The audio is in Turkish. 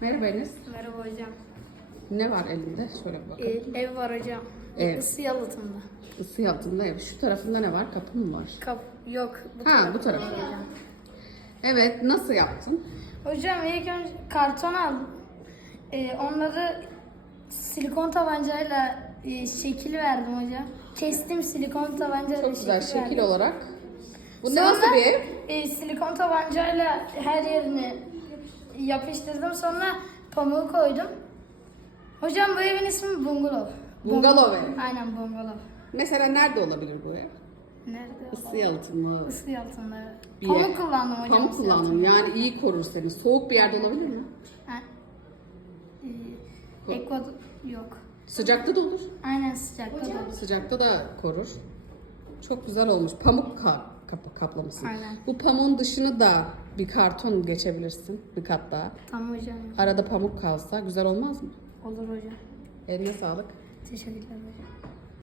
Merhaba Enes. Merhaba hocam. Ne var elinde? Şöyle bir bakalım. Ee, ev var hocam. Ev. Isı yalıtımda. Isı altında ev. Şu tarafında ne var? Kapı mı var? Kap yok. Bu Ha, tarafta bu taraf. var hocam. Evet. Nasıl yaptın? Hocam ilk önce karton aldım. Ee, onları silikon tabancayla e, şekil verdim hocam. Kestim silikon tabancayla Çok güzel şekil şekil verdim. olarak. Bu ne Sonra- nasıl bir ev? E, silikon tabancayla her yerini yapıştırdım. Sonra pamuğu koydum. Hocam bu evin ismi Bungalov. Bungalov ev. Aynen Bungalov. Mesela nerede olabilir bu ev? Nerede? Isı yalıtımlı. Isı yalıtımda. Bir Pamuk ev. kullandım hocam. Pamuk kullandım. Yani iyi korur seni. Soğuk bir yerde olabilir mi? Ha. Ee, Ekvador yok. Sıcakta da olur. Aynen sıcakta da. Sıcakta da korur. Çok güzel olmuş. Pamuk ka- kap- kaplamışsın. Aynen. Bu pamuğun dışını da bir karton geçebilirsin. Bir kat daha. Tamam hocam. Arada pamuk kalsa güzel olmaz mı? Olur hocam. Eline sağlık. Teşekkürler hocam.